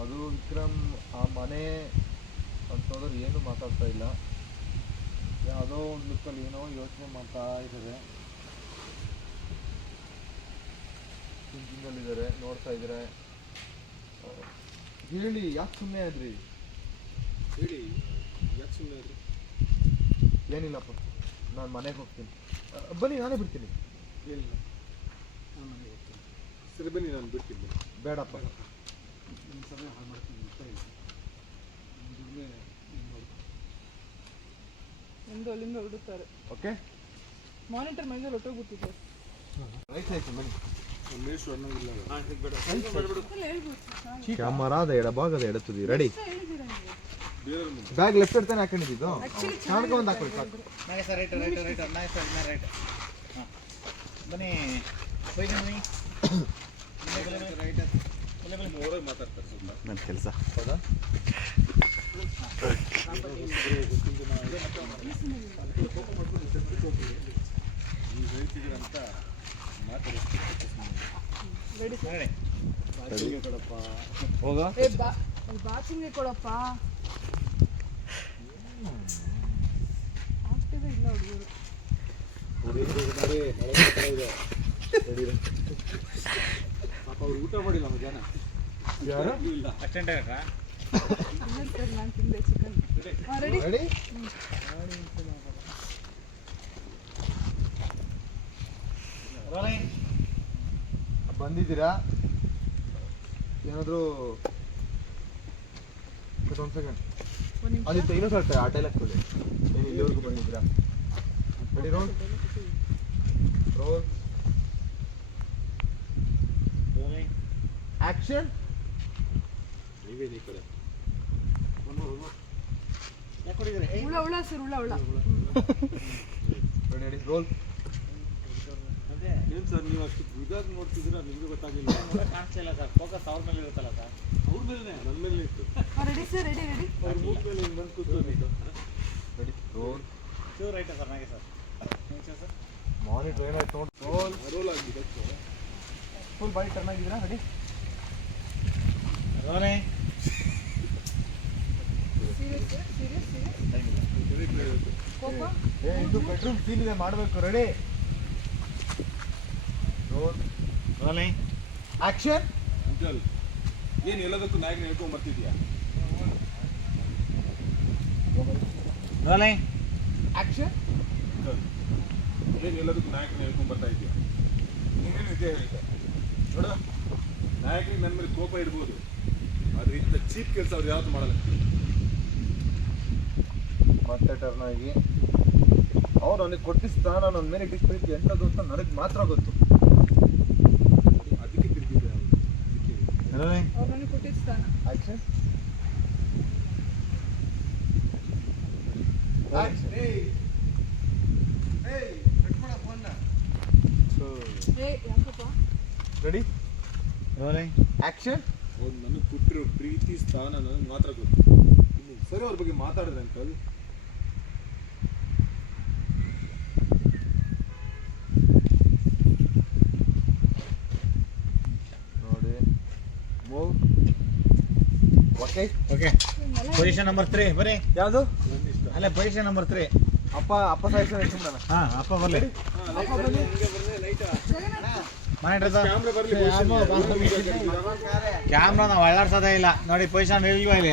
ಅದು ವಿಕ್ರಮ್ ಆ ಮನೆ ಅಂತಂದ್ರೆ ಏನು ಮಾತಾಡ್ತಾ ಇಲ್ಲ, ಯಾವುದೋ ಒಂದು ಲುಕ್ಕಲ್ಲಿ ಏನೋ ಯೋಚನೆ ಮಾಡ್ತಾ ಇದ್ದಾರೆ, ಥಿಂಕಿಂಗಲ್ಲಿದ್ದಾರೆ, ನೋಡ್ತಾ ಇದ್ದಾರೆ. ಹೇಳಿ ಯಾಕೆ ಸುಮ್ಮನೆ ಆದ್ರಿ? ಹೇಳಿ ಯಾಕೆ ಸುಮ್ಮನೆ ಆದ್ರಿ? ಏನಿಲ್ಲಪ್ಪ, ನಾನು ಮನೆಗೆ ಹೋಗ್ತೀನಿ. ಬನ್ನಿ, ನಾನೇ ಬಿಡ್ತೀನಿ. ಏನಿಲ್ಲ, ನಾನು ಮನೆಗೆ ಹೋಗ್ತೀನಿ. ಸರಿ ಬನ್ನಿ, ನಾನು ಬಿಡ್ತೀನಿ. ಬೇಡಪ್ಪ, ನಿಮ್ಮ ಸಮಯ ಹಾಳು ಮಾಡ್ತೀನಿ ಅಂತ ಹೇಳಿ ಎಂದು ಅಲ್ಲಿಂದ ಹೊರಡುತ್ತಾರೆ. ಓಕೆ, ಮಾನಿಟರ್ ಮೈಂದಲ್ಲಿ ಹೊಟ್ಟೋಗ್ಬಿಟ್ಟಿದೆ. ರೈಟ್ ಆಯ್ತು, ಬನ್ನಿ. ಕ್ಯಾಮರಾದ ಎಡಭಾಗದ ಎಡತುದಿ ರೆಡಿ. ಬ್ಯಾಗ್ ಲೆಫ್ಟ್ ಸೈಡ್ ತಾನೆ ಹಾಕೊಂಡಿದ್ದು, ಕಾಣ್ಕೊ ಒಂದು ಹಾಕೊಳ್ಳಿ ಸಾಕು. ಬನ್ನಿ ಮಾತಾಡ್ತಾರೆ ನನ್ನ ಕೆಲಸ. ಹೌದಾ? ನೀವು ಹೇಳ್ತಿದ್ದೀರಂತ ಕೊಡಪ್ಪ. ಹೋಗ ಬಾಚಿಂಗ್ಗೆ ಕೊಡಪ್ಪ. ಆಗ್ತಿದೆ ಇಲ್ಲ ಹುಡುಗರು. ಪಾಪ ಅವ್ರು ಊಟ ಮಾಡಿಲ್ಲ ಮಧ್ಯಾಹ್ನ. ಯಾರು? ಅಷ್ಟೆಂಟ್ ಆಯ್ತಾ? ನಾನು ತಿಂದೆ ಚಿಕನ್. Ready ready? ಬಂದಿದ್ದೀರಾ? ಏನಾದರೂ ಒಂದು ಸೆಕೆಂಡ್ ಅದಿತ್ತು, ಇನ್ನೂ ಸ್ವಲ್ಪ ಆ ಟೈಲ್ ಹಾಕ್ಕೊಳ್ಳಿ. ಏನು ಇಲ್ಲಿವರೆಗೂ ಬಂದಿದ್ದೀರಾ? ರೆಡಿ? Roll roll action. ನೀವೇನು ಈ ಕಡೆ ಹುಳ ಸರ್, ಹುಳ ರೆಡಿ? ರೋಲ್. ಏನು ಸರ್ ನೀವು ಅಷ್ಟು ಇದಾಗಿ ನೋಡ್ತಿದ್ದೀರಾ? ನಿಮಗೆ ಗೊತ್ತಾಗಿಲ್ಲ? ಕಾಣಿಸ್ತಿಲ್ಲ ಸರ್, ಫೋಕಸ್ ಅವ್ರ ಮೇಲೆ ಇರುತ್ತಲ್ಲ ಸರ್. ಅವ್ರ ಮೇಲೆ, ನನ್ನ ಮೇಲೆ ಇತ್ತು. ರೆಡಿ ಸರ್, ರೆಡಿ ಅವ್ರ ಮೂಗ್ ಮೇಲೆ ಹಿಂಗೆ ಬಂದು ಕೂತ್ಕೊಂಡಿದ್ದು. ರೆಡಿ? ರೋಲ್. ಚೂರು ರೈಟಾ ಸರ್, ನನಗೆ ಸರ್ ಸರ್ ಮಾನಿಟರ್ ಏನಾಯ್ತು ನೋಡಿ. ರೋಲ್. ರೋಲ್ ಆಗಿದೆ ಫುಲ್ ಬಾಡಿ ಟರ್ನ್ ಆಗಿದ್ದೀರಾ? ರೆಡಿ? ರೋಲಿಂಗ್. ಕೋಪ ಇದು ಬೆಡ್ರೂಮ್ ಸೀನ್ ಇದೆ, ಮಾಡಬೇಕು. Ready? Roll. Rolling action. Uncle ಏನು ಎಲ್ಲದಕ್ಕೂ ನಾಯಕನ ಹೇಳ್ಕೊಂಡ್ ಬರ್ತಿದ್ಯಾ? Rolling action. ಅಂಕಲ್ ಏನು ಎಲ್ಲದಕ್ಕೂ ನಾಯಕನ ಹೇಳ್ಕೊಂಡ್ ಬರ್ತಾ ಇದೆಯಾ? ನೀನೇನು ವಿದ್ಯೆ ಹೇಳಿದ್ದೆ ನೋಡು, ನಾಯಕನಿಗೆ ನನ್ನ ಮೇಲೆ ಕೋಪ ಇರ್ಬೋದು, ಆದ್ರೆ ಇಂಥ ಚೀಪ್ ಕೆಲಸ ಅವ್ರು ಯಾವತ್ತು ಮಾಡಲ್ಲ. ಮತ್ತೆ ಟರ್ನ್ ಆಗಿ ಅವ್ರು ನನಗೆ ಕೊಟ್ಟಿದ್ದ ಸ್ಥಾನ ನನ್ನ ಮೇಲೆ ಇಟ್ಟಿದ್ದ ಪ್ರೀತಿ ಎಂಥದ್ದು ಅಂತ ನನಗೆ ಮಾತ್ರ ಗೊತ್ತು. ಅದಕ್ಕೆ ತಿರುಗಿದೆ ರೋಲಿಂಗ್ ಅವ್ರು ನನಗೆ ಕೊಟ್ಟಿದ್ದ ಸ್ಥಾನ. ಆಕ್ಷನ್. ಯಾಕಪ್ಪ? ರೆಡಿ? Rolling action. ಅವ್ರು ನನಗೆ ಕೊಟ್ಟಿರೋ ಪ್ರೀತಿ ಸ್ಥಾನ ನನಗೆ ಮಾತ್ರ ಗೊತ್ತು. ಇನ್ನು ಸರಿ ಅವ್ರ ಬಗ್ಗೆ ಮಾತಾಡಿದ್ರೆ ಅಂಕಲ್. ನೋಡಿ, move. Okay okay. Position number 3 ಬರೀ. ಯಾವುದು? ನನ್ನ ಇಷ್ಟ. ಅಲ್ಲೇ ಪೊಸಿಷನ್ ನಂಬರ್ 3. ಅಪ್ಪ ಸಾಯಿಸೋಣ ಸುಮ್ಮನೆ. ಹಾಂ, ಅಪ್ಪ ಬರಲಿ. ಮಾನಿಟರ್ ಕ್ಯಾಮ್ರಾ ಬರಲಿ. ಕ್ಯಾಮ್ರಾ ನಾವು ಅಳ್ಳಾಡ್ಸೋದೇ ಇಲ್ಲ ನೋಡಿ, ಪೊಸಿಷನ್ ಇಲ್ವಾ ಇಲ್ಲಿ?